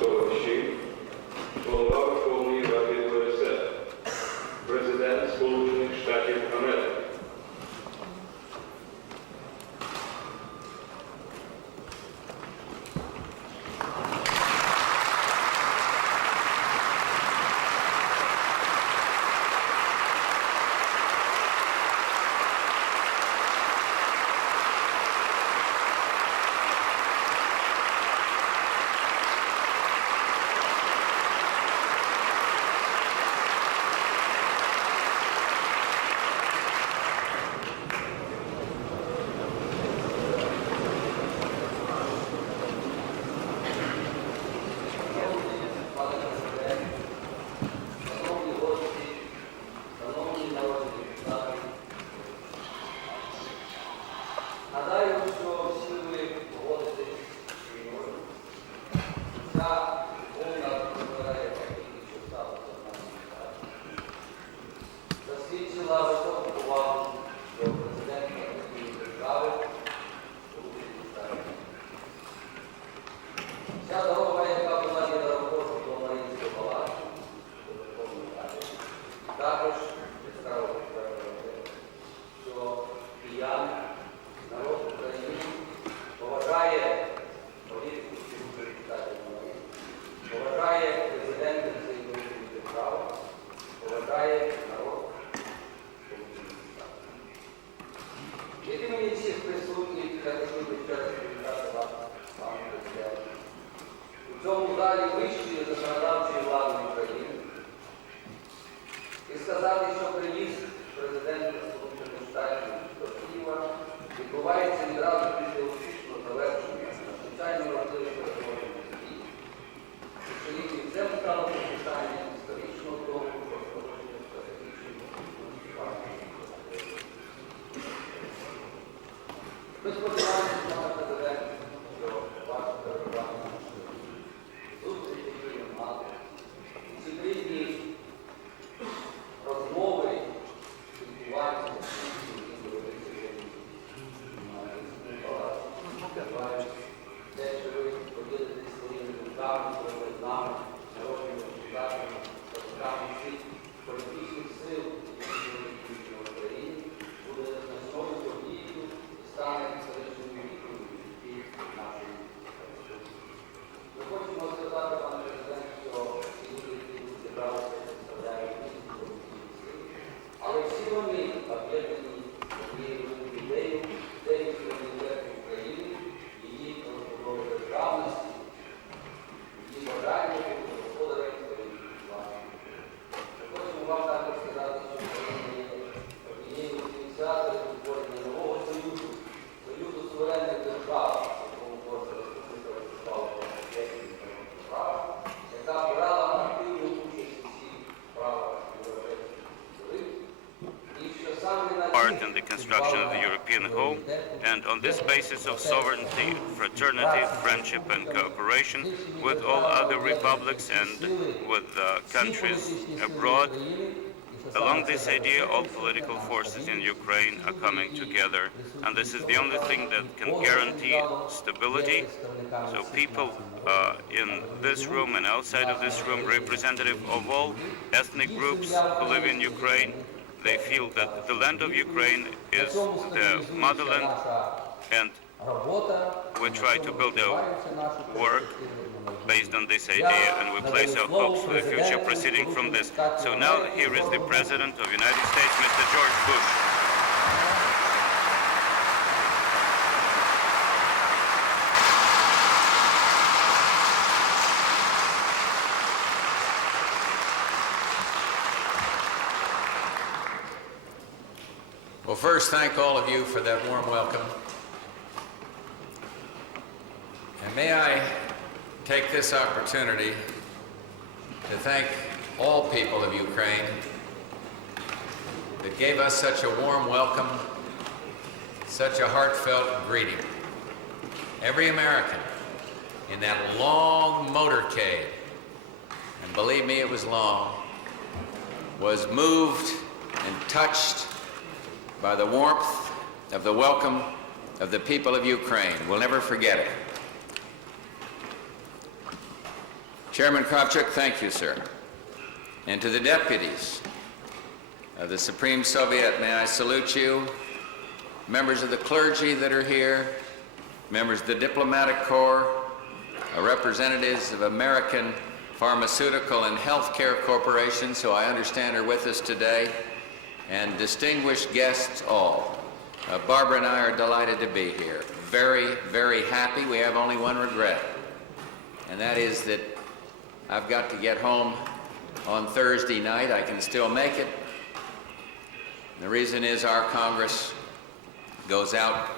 Товариші, голова Верховної Ради У.S.А, президент Сполучених Штатів Америки. Гадаю, що всі ви погодитесь зі мною. Ця повна вибирає фактично, що сталося в нашій країні. Засвідчила високу повагу до президента такої держави, Сполучених Штатів. Ця дорога, яка була від аеропорту до Маріїнського палацу, до Верховної Ради, також яскраво підтверджує, що кияни, народ України поважає політику Сполучених Штатів Америки, поважає президента цієї держави, поважає народ Сполучених Штатів. Від імені всіх присутніх я хочу ще раз привітати вас, пане президент. У цьому залі вищої законодавчої влади України і сказати, що приїзд президента Сполучених Штатів до Києва відбувається відразу після успішного завершення надзвичайно важливих переговорів у Києві. І що їхнім цим стало питання історичного того, що сполучення стратегічних партій. Ми сподіваємося, пане президент, що ваше перебування зустріч, які ви мали, ці різні розмови, спілкування, те, що ви поділитесь своїми думками, своїми знами, народними депутатами, представниками всіх політичних сил, які є в Україні, буде значною подією і стане історичною відповіддю в житті нашої країни. Ми хочемо сказати, пане президент, що всі люди, які тут зібралися, представляють різні політичні сили, але всі вони об'єднані однією ідеєю, ідеєю суверенітету України, її розбудови державності, її бажання бути господарем своїх власних. Ми хочемо вам також сказати, що Україна є однією з ініціаторів створення нового союзу, союзу суверенних держав, якому твориться Республіка виступала права, яка брала активну участь у всіх справах європейських сторін. Part in the construction of the European home, and on this basis of sovereignty, fraternity, friendship and cooperation with all other republics and with countries abroad. Along this idea, all political forces in Ukraine are coming together, and this is the only thing that can guarantee stability. So people in this room and outside of this room, representative of all ethnic groups who live in Ukraine, they feel that the land of Ukraine is the motherland, and we try to build our work based on this idea, and we place our hopes for the future proceeding from this. So now here is the President of the United States, Mr. George Bush. Well, first, thank all of you for that warm welcome. And may I take this opportunity to thank all people of Ukraine that gave us such a warm welcome, such a heartfelt greeting. Every American in that long motorcade, and believe me, it was long, was moved and touched by the warmth of the welcome of the people of Ukraine. We'll never forget it. Chairman Kravchuk, thank you, sir. And to the deputies of the Supreme Soviet, may I salute you, members of the clergy that are here, members of the diplomatic corps, representatives of American pharmaceutical and healthcare corporations, who I understand are with us today, and distinguished guests all. Barbara and I are delighted to be here. Very, very happy. We have only one regret, and that is that I've got to get home on Thursday night. I can still make it. The reason is our Congress goes out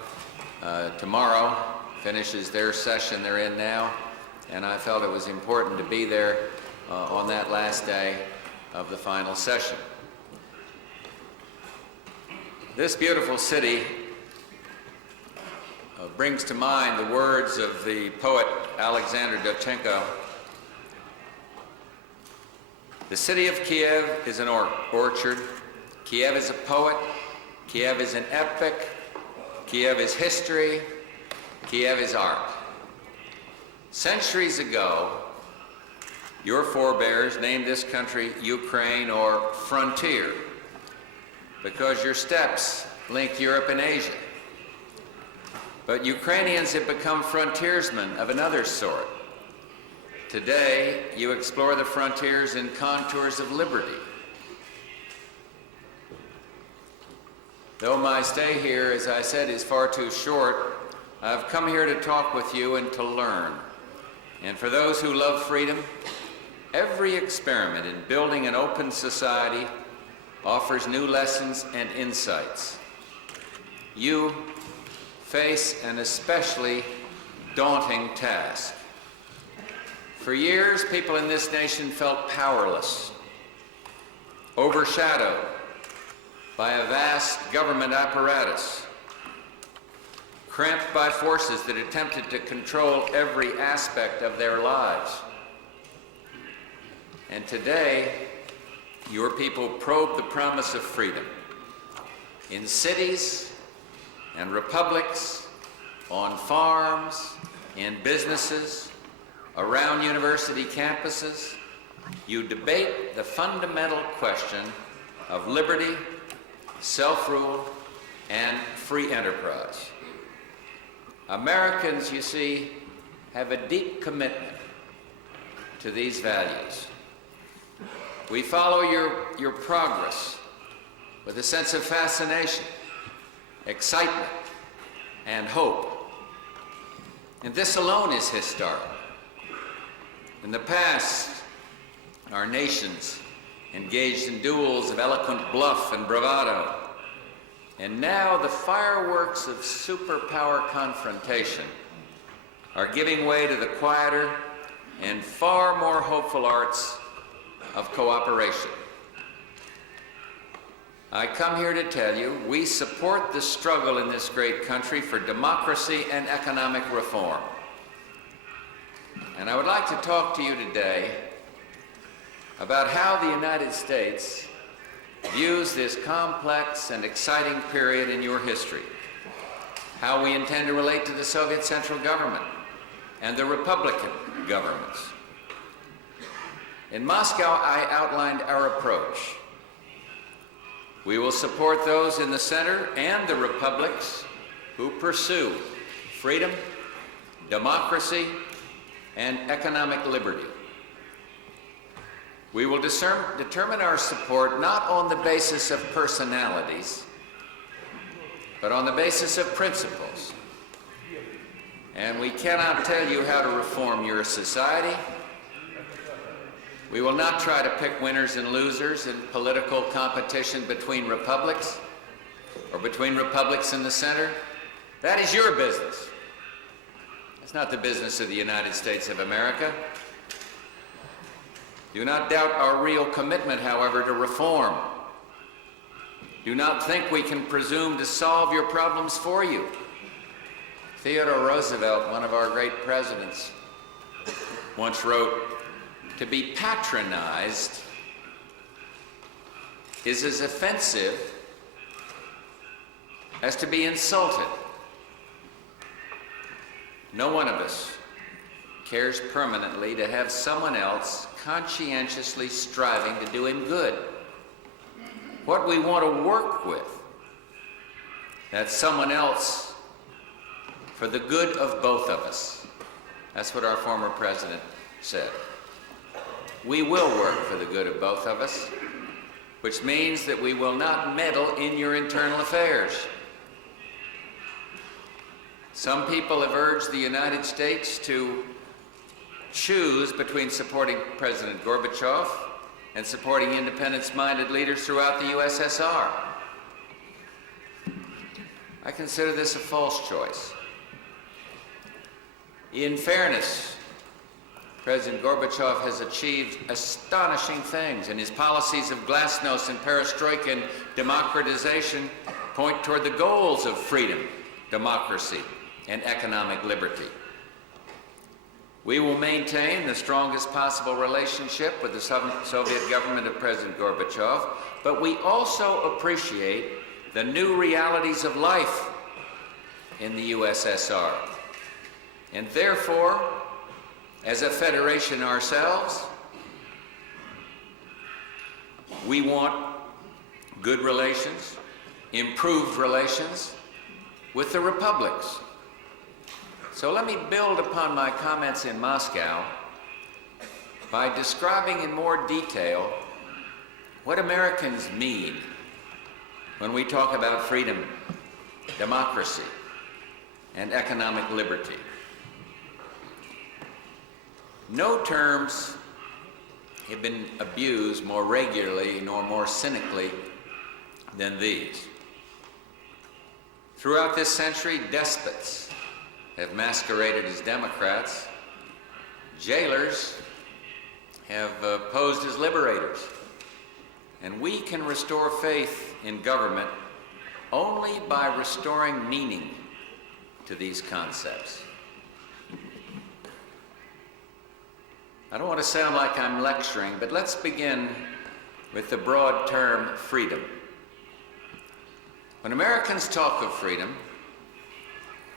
tomorrow, finishes their session they're in now, and I felt it was important to be there on that last day of the final session. This beautiful city brings to mind the words of the poet Alexander Dovchenko. The city of Kiev is an orchard. Kiev is a poet. Kiev is an epic. Kiev is history. Kiev is art. Centuries ago, your forebears named this country Ukraine, or frontier, because your steppes linked Europe and Asia. But Ukrainians have become frontiersmen of another sort. Today, you explore the frontiers in contours of liberty. Though my stay here, as I said, is far too short, I've come here to talk with you and to learn. And for those who love freedom, every experiment in building an open society offers new lessons and insights. You face an especially daunting task. For years, people in this nation felt powerless, overshadowed by a vast government apparatus, cramped by forces that attempted to control every aspect of their lives. And today, your people probe the promise of freedom in cities and republics, on farms, in businesses, around university campuses. You debate the fundamental question of liberty, self-rule, and free enterprise. Americans, you see, have a deep commitment to these values. We follow your progress with a sense of fascination, excitement, and hope. And this alone is historic. In the past, our nations engaged in duels of eloquent bluff and bravado. And now the fireworks of superpower confrontation are giving way to the quieter and far more hopeful arts of cooperation. I come here to tell you we support the struggle in this great country for democracy and economic reform. And I would like to talk to you today about how the United States views this complex and exciting period in your history, how we intend to relate to the Soviet Central Government and the Republican governments. In Moscow, I outlined our approach. We will support those in the center and the republics who pursue freedom, democracy, and economic liberty. We will determine our support not on the basis of personalities, but on the basis of principles. And we cannot tell you how to reform your society. We will not try to pick winners and losers in political competition between republics or between republics in the center. That is your business. It's not the business of the United States of America. Do not doubt our real commitment, however, to reform. Do not think we can presume to solve your problems for you. Theodore Roosevelt, one of our great presidents, once wrote, "To be patronized is as offensive as to be insulted." No one of us cares permanently to have someone else conscientiously striving to do him good. What we want to work with, that someone else for the good of both of us. That's what our former president said. We will work for the good of both of us, which means that we will not meddle in your internal affairs. Some people have urged the United States to choose between supporting President Gorbachev and supporting independence-minded leaders throughout the U.S.S.R. I consider this a false choice. In fairness, President Gorbachev has achieved astonishing things, and his policies of glasnost and perestroika and democratization point toward the goals of freedom, democracy, and economic liberty. We will maintain the strongest possible relationship with the Soviet government of President Gorbachev, but we also appreciate the new realities of life in the U.S.S.R. And therefore, as a federation ourselves, we want good relations, improved relations with the republics. So let me build upon my comments in Moscow by describing in more detail what Americans mean when we talk about freedom, democracy, and economic liberty. No terms have been abused more regularly nor more cynically than these. Throughout this century, despots have masqueraded as Democrats. Jailers have posed as liberators. And we can restore faith in government only by restoring meaning to these concepts. I don't want to sound like I'm lecturing, but let's begin with the broad term freedom. When Americans talk of freedom,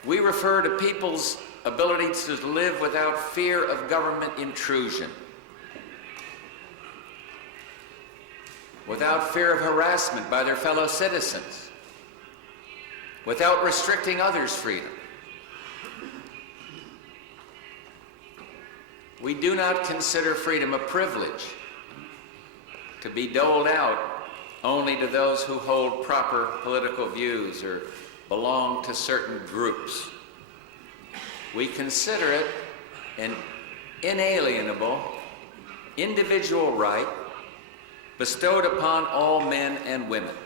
we refer to people's ability to live without fear of government intrusion, without fear of harassment by their fellow citizens, without restricting others' freedom. We do not consider freedom a privilege to be doled out only to those who hold proper political views or belong to certain groups. We consider it an inalienable individual right bestowed upon all men and women.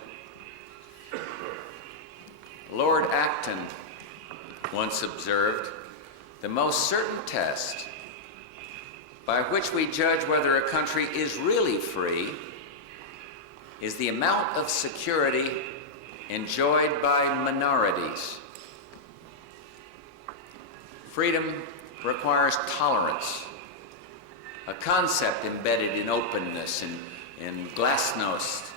Lord Acton once observed, "The most certain test by which we judge whether a country is really free is the amount of security enjoyed by minorities." Freedom requires tolerance, a concept embedded in openness and glasnost,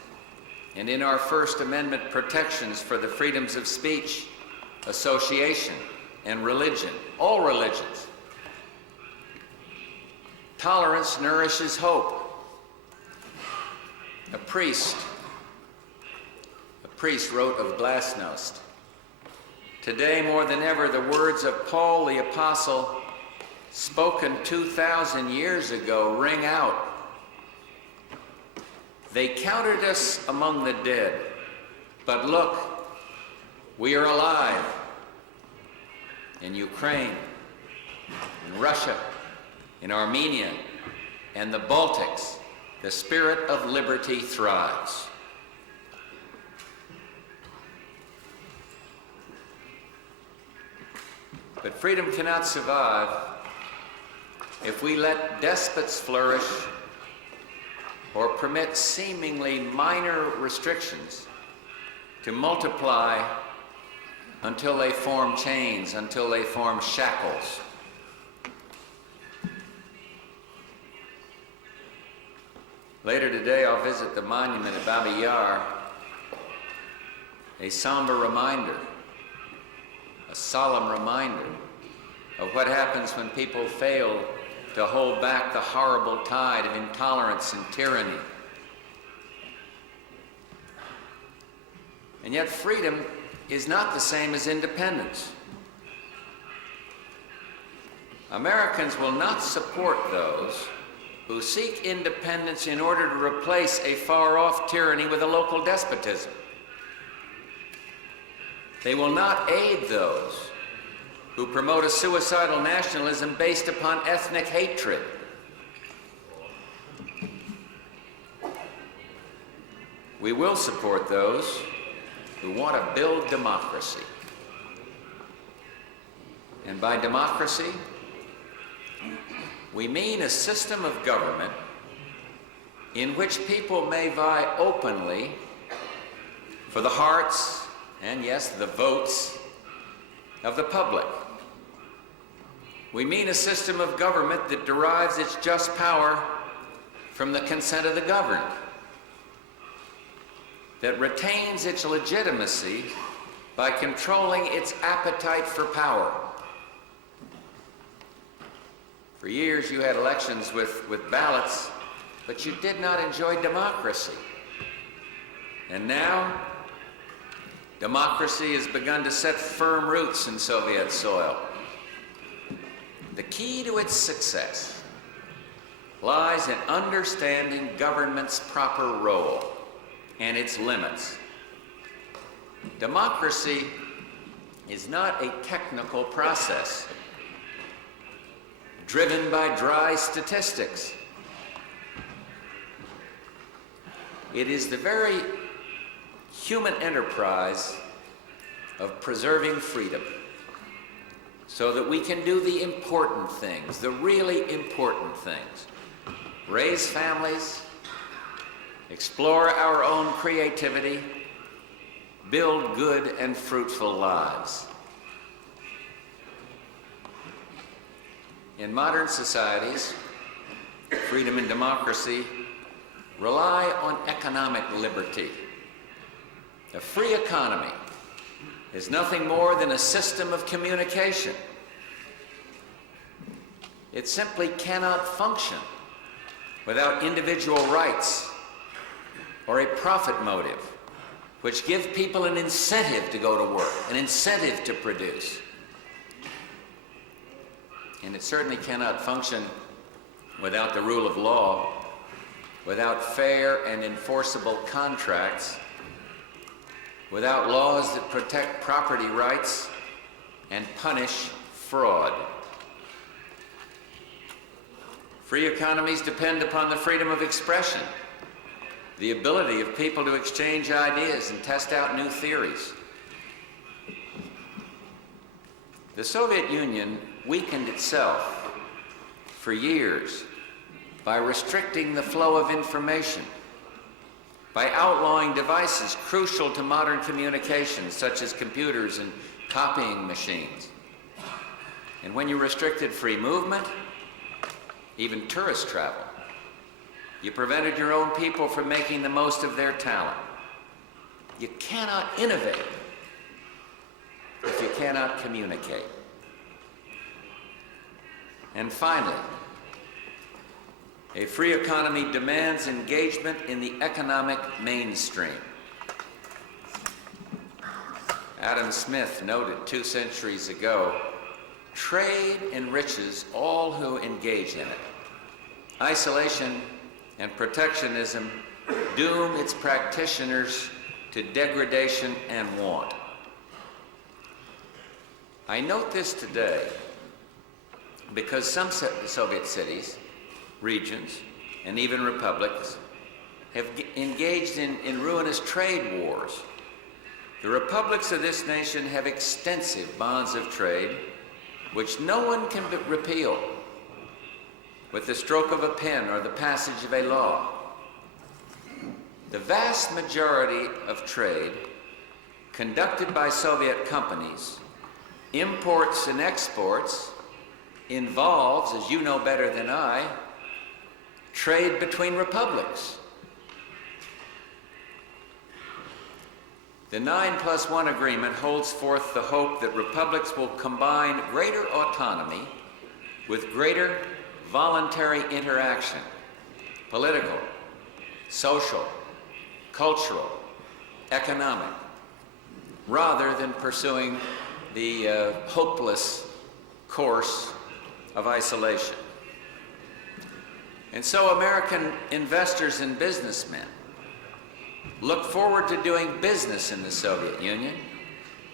and in our First Amendment protections for the freedoms of speech, association, and religion, all religions. Tolerance nourishes hope. A priest wrote of glasnost, "Today, more than ever, the words of Paul the Apostle spoken 2,000 years ago ring out. They counted us among the dead, but look, we are alive. In Ukraine, in Russia, in Armenia, and the Baltics, the spirit of liberty thrives. But freedom cannot survive if we let despots flourish or permit seemingly minor restrictions to multiply until they form chains, until they form shackles. Later today, I'll visit the monument at Babi Yar, a somber reminder, a solemn reminder of what happens when people fail to hold back the horrible tide of intolerance and tyranny. And yet freedom is not the same as independence. Americans will not support those who seek independence in order to replace a far-off tyranny with a local despotism. They will not aid those who promote a suicidal nationalism based upon ethnic hatred. We will support those who want to build democracy. And by democracy, we mean a system of government in which people may vie openly for the hearts and, yes, the votes of the public. We mean a system of government that derives its just power from the consent of the governed, that retains its legitimacy by controlling its appetite for power. For years you had elections with ballots, but you did not enjoy democracy. And now, democracy has begun to set firm roots in Soviet soil. The key to its success lies in understanding government's proper role and its limits. Democracy is not a technical process driven by dry statistics. It is the very human enterprise of preserving freedom so that we can do the important things, the really important things. Raise families, explore our own creativity, build good and fruitful lives. In modern societies, freedom and democracy rely on economic liberty. A free economy is nothing more than a system of communication. It simply cannot function without individual rights or a profit motive, which give people an incentive to go to work, an incentive to produce. And it certainly cannot function without the rule of law, without fair and enforceable contracts, without laws that protect property rights and punish fraud. Free economies depend upon the freedom of expression, the ability of people to exchange ideas and test out new theories. The Soviet Union weakened itself for years by restricting the flow of information, by outlawing devices crucial to modern communications, such as computers and copying machines. And when you restricted free movement, even tourist travel, you prevented your own people from making the most of their talent. You cannot innovate if you cannot communicate. And finally, a free economy demands engagement in the economic mainstream. Adam Smith noted 2 centuries ago Trade enriches all who engage in it. Isolation and protectionism doom its practitioners to degradation and want. I note this today because some Soviet cities, regions, and even republics have engaged in ruinous trade wars. The republics of this nation have extensive bonds of trade which no one can repeal with the stroke of a pen or the passage of a law. The vast majority of trade conducted by Soviet companies, imports and exports, involves, as you know better than I, trade between republics. The 9+1 agreement holds forth the hope that republics will combine greater autonomy with greater voluntary interaction, political, social, cultural, economic, rather than pursuing the hopeless course of isolation. And so American investors and businessmen look forward to doing business in the Soviet Union,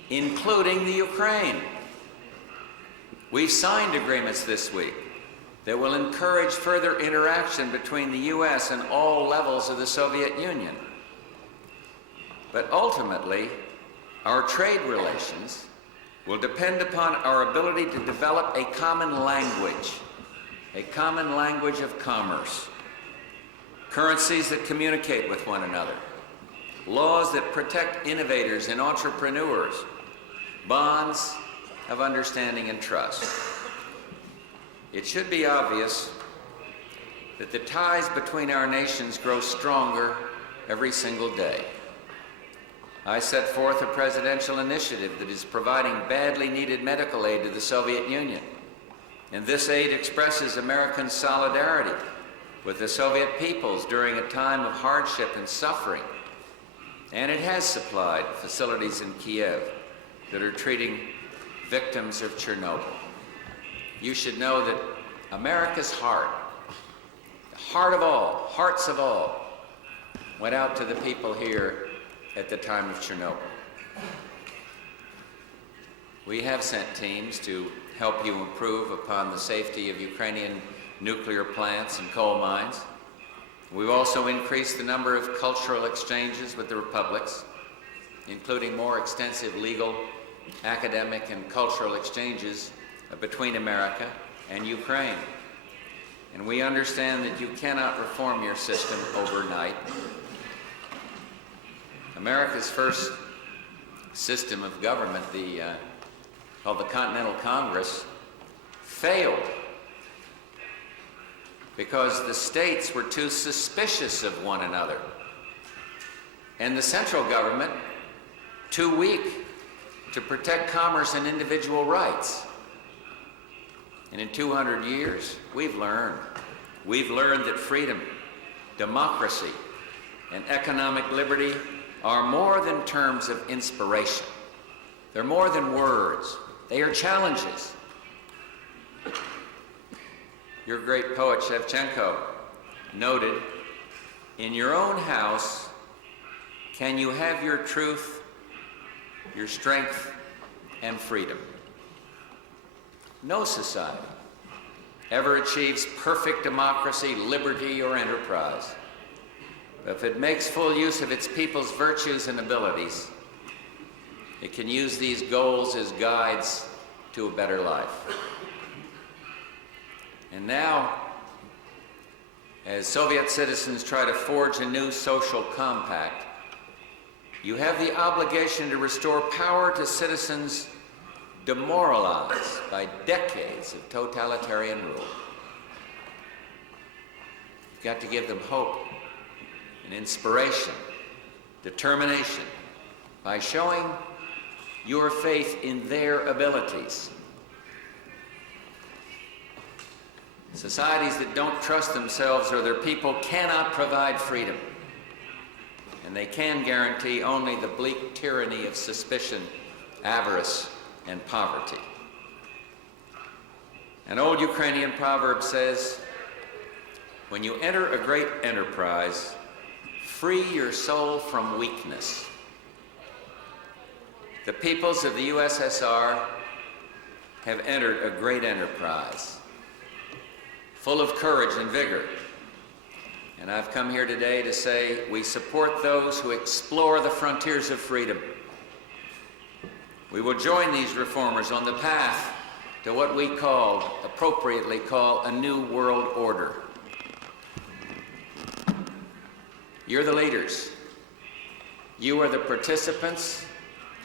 including the Ukraine. We've signed agreements this week that will encourage further interaction between the U.S. and all levels of the Soviet Union. But ultimately, our trade relations will depend upon our ability to develop a common language of commerce, currencies that communicate with one another, laws that protect innovators and entrepreneurs, bonds of understanding and trust. It should be obvious that the ties between our nations grow stronger every single day. I set forth a presidential initiative that is providing badly needed medical aid to the Soviet Union. And this aid expresses American solidarity with the Soviet peoples during a time of hardship and suffering. And it has supplied facilities in Kiev that are treating victims of Chernobyl. You should know that America's heart, the heart of all, hearts of all, went out to the people here at the time of Chernobyl. We have sent teams to help you improve upon the safety of Ukrainian nuclear plants and coal mines. We've also increased the number of cultural exchanges with the republics, including more extensive legal, academic, and cultural exchanges between America and Ukraine. And we understand that you cannot reform your system overnight. America's first system of government, called the Continental Congress, failed because the states were too suspicious of one another, and the central government too weak to protect commerce and individual rights. And in 200 years, we've learned that freedom, democracy, and economic liberty are more than terms of inspiration. They're more than words. They are challenges. Your great poet Shevchenko noted, "In your own house, can you have your truth, your strength, and freedom?" No society ever achieves perfect democracy, liberty, or enterprise. But if it makes full use of its people's virtues and abilities, it can use these goals as guides to a better life. And now, as Soviet citizens try to forge a new social compact, you have the obligation to restore power to citizens demoralized by decades of totalitarian rule. You've got to give them hope and inspiration, determination, by showing your faith in their abilities. Societies that don't trust themselves or their people cannot provide freedom, and they can guarantee only the bleak tyranny of suspicion, avarice, and poverty. An old Ukrainian proverb says, when you enter a great enterprise, free your soul from weakness. The peoples of the U.S.S.R. have entered a great enterprise, full of courage and vigor. And I've come here today to say we support those who explore the frontiers of freedom. We will join these reformers on the path to what we appropriately call a new world order. You're the leaders. You are the participants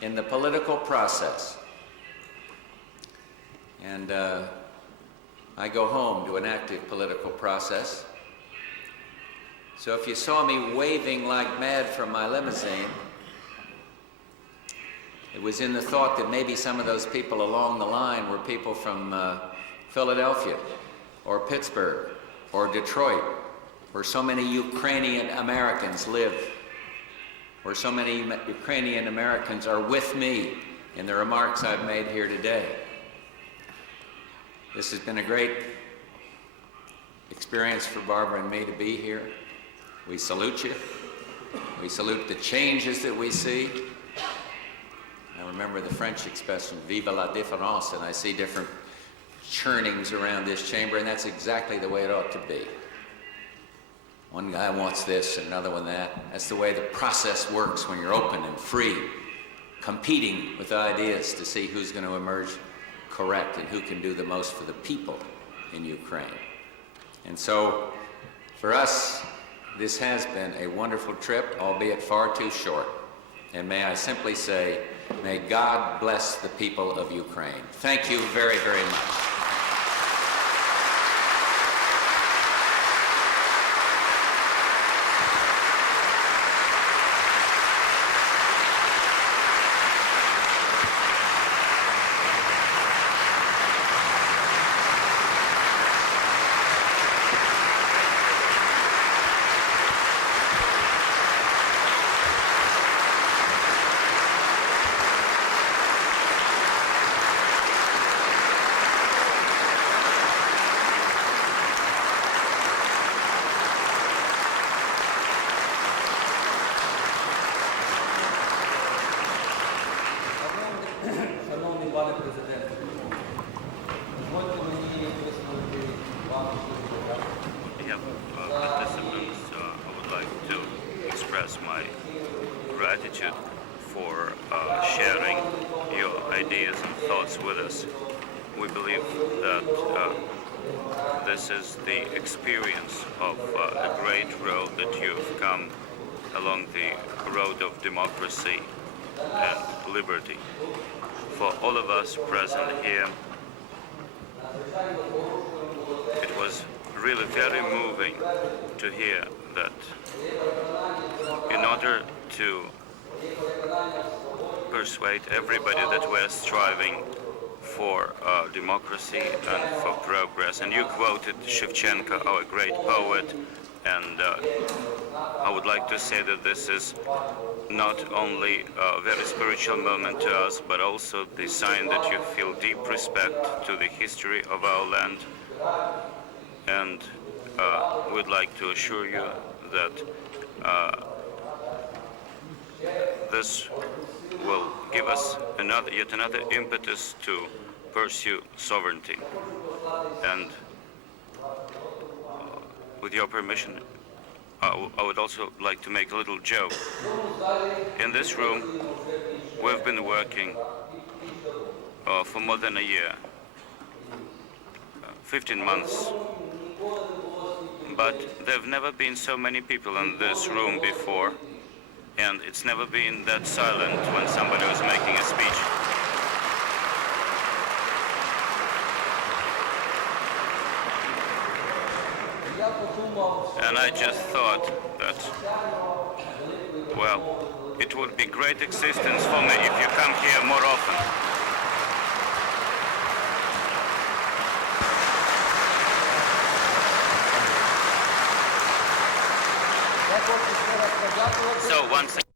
in the political process. And I go home to an active political process. So if you saw me waving like mad from my limousine, it was in the thought that maybe some of those people along the line were people from Philadelphia or Pittsburgh or Detroit, where so many Ukrainian Americans live, where so many Ukrainian Americans are with me in the remarks I've made here today. This has been a great experience for Barbara and me to be here. We salute you. We salute the changes that we see. I remember the French expression, vive la différence, and I see different churnings around this chamber, and that's exactly the way it ought to be. One guy wants this, another one that. That's the way the process works when you're open and free, competing with ideas to see who's going to emerge correct and who can do the most for the people in Ukraine. And so, for us, this has been a wonderful trip, albeit far too short. And may I simply say, may God bless the people of Ukraine. Thank you very, very much. Шановний пане президенте, дозвольте мені висловити вам щиру Participants, I would like to express my gratitude for sharing your ideas and thoughts with us. We believe that this is the experience of a great road that you've come along the road of democracy and liberty. For all of us present here, it was really very moving to hear that in order to persuade everybody that we're striving for democracy and for progress, and you quoted Shevchenko, our great poet, and I would like to say that this is not only a very spiritual moment to us, but also the sign that you feel deep respect to the history of our land. And we'd like to assure you that this will give us yet another impetus to pursue sovereignty. And with your permission, I would also like to make a little joke. In this room, we've been working for more than a year, 15 months, but there have never been so many people in this room before, and it's never been that silent when somebody was making a speech. And I just thought that, well, it would be great existence for me if you come here more often. So once again,